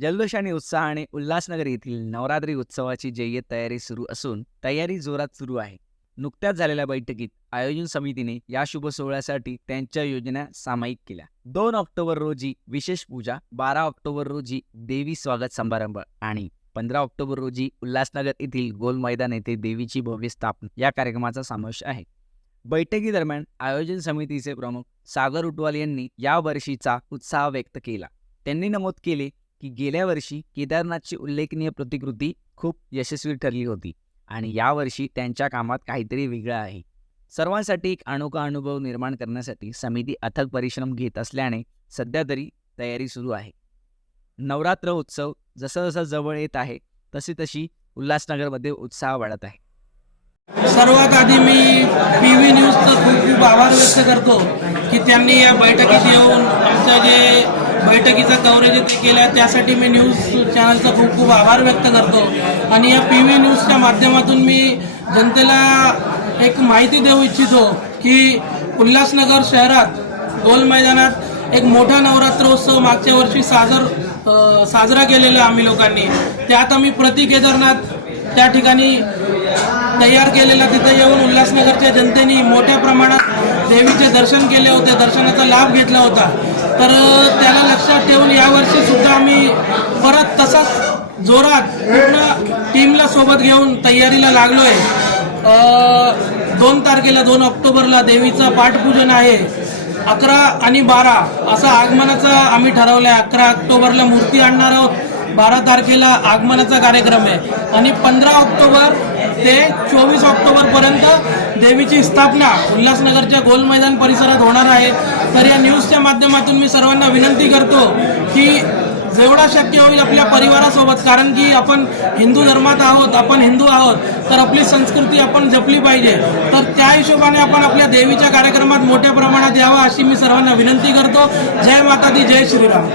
जल्लोष आणि उत्साहाने उल्हासनगर येथील नवरात्री उत्सवाची जय्यत तयारी सुरू असून तयारी जोरात सुरू आहे. नुकत्याच झालेल्या बैठकीत आयोजन समितीने या शुभ सोहळ्यासाठी त्यांच्या योजना सामायिक केल्या. दोन ऑक्टोबर रोजी विशेष पूजा बारा ऑक्टोबर रोजी देवी स्वागत समारंभ आणि पंधरा ऑक्टोबर रोजी उल्हासनगर येथील गोल मैदान येथे देवीची भव्य स्थापना या कार्यक्रमाचा समावेश आहे. बैठकीदरम्यान आयोजन समितीचे प्रमुख सागर उटवाल यांनी या वर्षीचा उत्साह व्यक्त केला. त्यांनी नमूद केले की गेल्या वर्षी केदारनाथची उल्लेखनीय प्रतिकृती खूप यशस्वी ठरली होती आणि यावर्षी त्यांच्या कामात काहीतरी वेगळं आहे. सर्वांसाठी एक अनोखा अनुभव निर्माण करण्यासाठी समिती अथक परिश्रम घेत असल्याने सध्या तरी तयारी सुरू आहे. नवरात्र उत्सव जसं जसं जवळ येत आहे तशी तशी उल्हासनगरमध्ये उत्साह वाढत आहे. सर्वात आधी मी पी व्ही न्यूजचं खूप खूप आभार व्यक्त करतो. की त्यांनी या बैठकीत येऊन आमचं जे बैठकीचं कव्हरेज ते केलं. त्यासाठी मी न्यूज चॅनलचा खूप खूप आभार व्यक्त करतो. आणि या पी व्ही न्यूजच्या माध्यमातून मी जनतेला एक माहिती देऊ इच्छितो की उल्हासनगर शहरात गोल मैदानात एक मोठा नवरात्रोत्सव मागच्या वर्षी साजर साजरा केलेला आम्ही लोकांनी. त्यात आम्ही प्रति केदारनाथ त्या ठिकाणी तयार केलेला. तिथे येऊन उल्हासनगरच्या जनतेने मोठ्या प्रमाणात देवीचे दर्शन केले होते दर्शनाचा लाभ घेतला होता. तर त्याला लक्षात ठेवून यावर्षी सुद्धा आम्ही परत तसाच जोरात पूर्ण टीमला सोबत घेऊन तयारीला लागलो आहे दोन तारखेला दोन ऑक्टोबरला देवीचं पाठपूजन आहे. अकरा आणि बारा असा आगमनाचा आम्ही ठरवलं आहे अकरा ऑक्टोबरला मूर्ती आणणार आहोत. बारा तारखेला आगमनाचा कार्यक्रम आहे. आणि पंधरा ऑक्टोबर ते चोवीस ऑक्टोबरपर्यंत देवीची स्थापना उल्हासनगरच्या गोल मैदान परिसरात होणार आहे. तर या न्यूजच्या माध्यमातून मी सर्वांना विनंती करतो की जेवढा शक्य होईल आपल्या परिवारासोबत कारण की आपण हिंदू धर्मात आहोत आपण हिंदू आहोत तर आपली संस्कृती आपण जपली पाहिजे. तर त्या हिशोबाने आपण आपल्या देवीच्या कार्यक्रमात मोठ्या प्रमाणात यावं अशी मी सर्वांना विनंती करतो. जय माता दी जय श्रीराम.